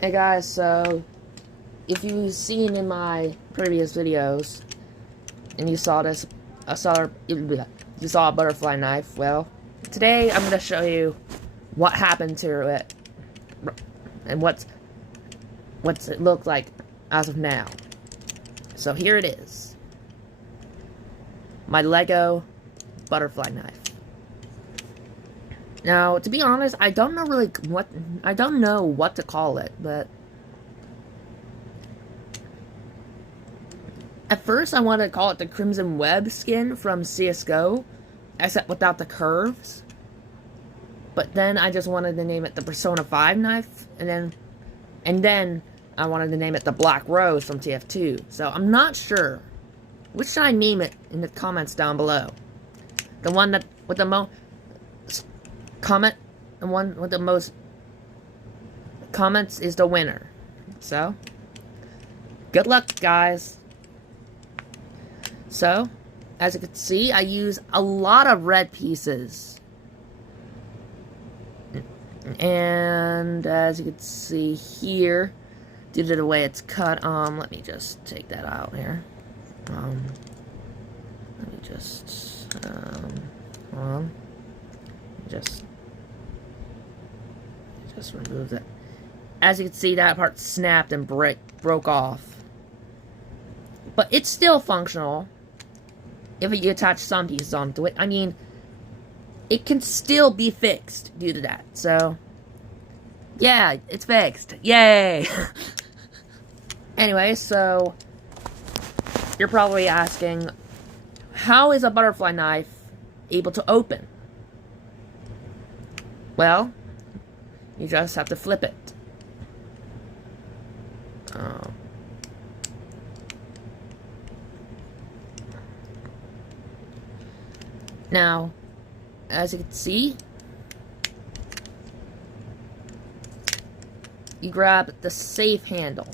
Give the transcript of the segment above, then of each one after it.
Hey guys, so if you've seen in my previous videos and you saw this, you saw a butterfly knife. Well, today I'm gonna show you what happened to it and what's it looked like as of now. So here it is, my Lego butterfly knife. Now, to be honest, I don't know what to call it, but at first I wanted to call it the Crimson Web skin from CSGO, except without the curves. But then I just wanted to name it the Persona 5 knife, and then I wanted to name it the Black Rose from TF2. So I'm not sure. Which should I name it in the comments down below? The one that with the most comments is the winner. So, good luck, guys. So, as you can see, I use a lot of red pieces. And as you can see here, due to the way it's cut, let me just take that out here. Let me just, hold on. Just remove that. As you can see, that part snapped and broke off. But it's still functional if you attach some pieces onto it. I mean, it can still be fixed due to that. So, yeah, it's fixed. Yay! Anyway, so you're probably asking, how is a butterfly knife able to open? Well, you just have to flip it. Now, as you can see, you grab the safe handle.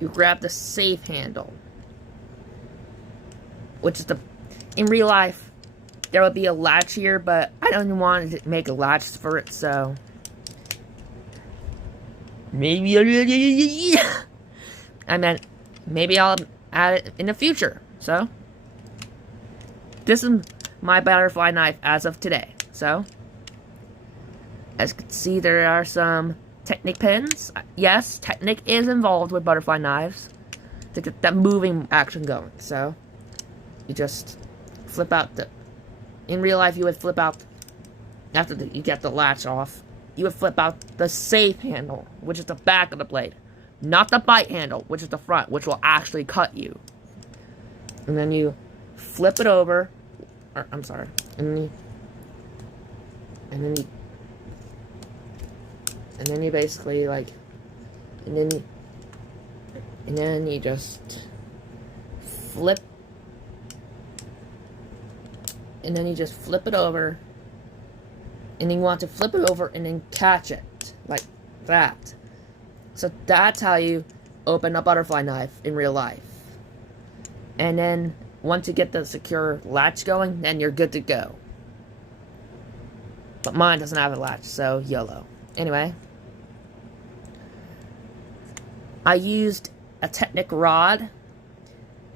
You grab the safe handle, which is in real life, there would be a latch here, but I don't want to make a latch for it, so maybe I'll add it in the future. So this is my butterfly knife as of today. So as you can see, there are some Technic pins. Yes, Technic is involved with butterfly knives to get that moving action going. So you just flip out in real life, you would flip out, after you get the latch off, you would flip out the safe handle, which is the back of the blade. Not the bite handle, which is the front, which will actually cut you. And then you flip it over, or, I'm sorry, and then you basically, like, and then you just flip, and then you just flip it over, and you want to flip it over and then catch it, like that. So that's how you open a butterfly knife in real life. And then, once you get the secure latch going, then you're good to go. But mine doesn't have a latch, so YOLO. Anyway, I used a Technic rod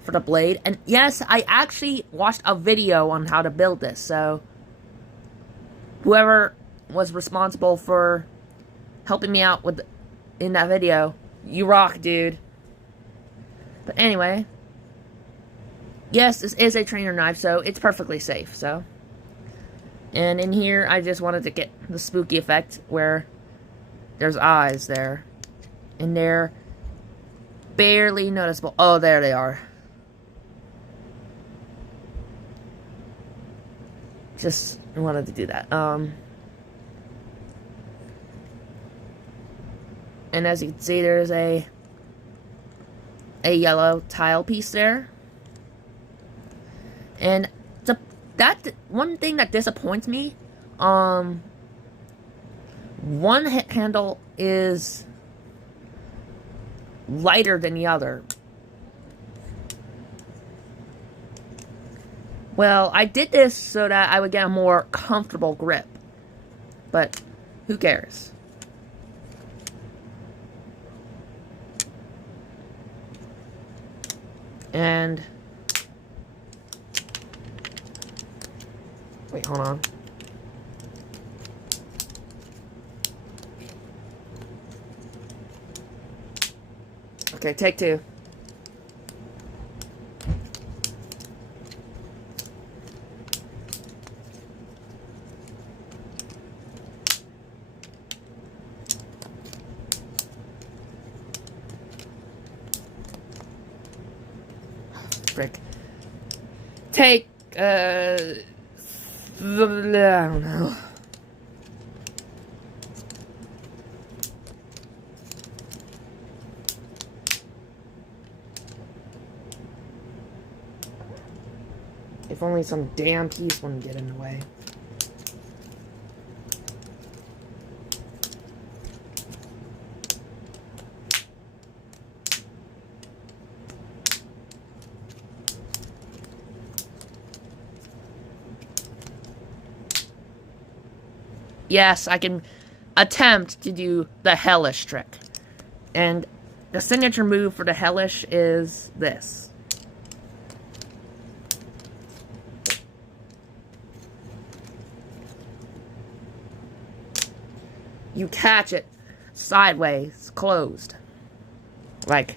for the blade, and yes, I actually watched a video on how to build this, so whoever was responsible for helping me out in that video, you rock, dude. But anyway, yes, this is a trainer knife, so it's perfectly safe, so. And in here, I just wanted to get the spooky effect where there's eyes there. And they're barely noticeable. Oh, there they are. Just wanted to do that. And as you can see, there's a yellow tile piece there. And that one thing that disappoints me, one handle is lighter than the other. Well, I did this so that I would get a more comfortable grip. But who cares? And wait, hold on. Okay, take two. Frick. Take, I don't know. If only some damn piece wouldn't get in the way. Yes, I can attempt to do the Hellish trick. And the signature move for the Hellish is this. You catch it sideways, closed. Like.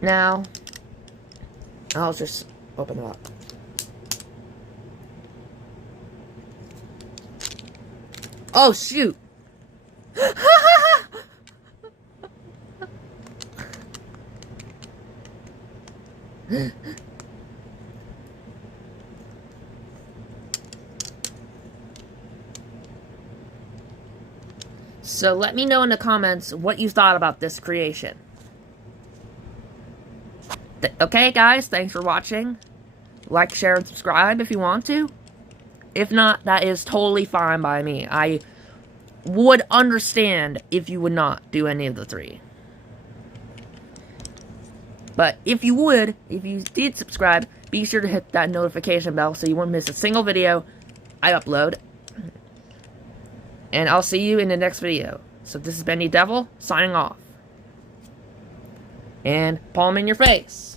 Now, I'll just open it up. Oh, shoot. So let me know in the comments what you thought about this creation. Okay, guys, thanks for watching. Like, share, and subscribe if you want to. If not, that is totally fine by me. I would understand if you would not do any of the three. But if you would, if you did subscribe, be sure to hit that notification bell so you won't miss a single video I upload. And I'll see you in the next video. So this is Bendy Devil, signing off. And palm in your face.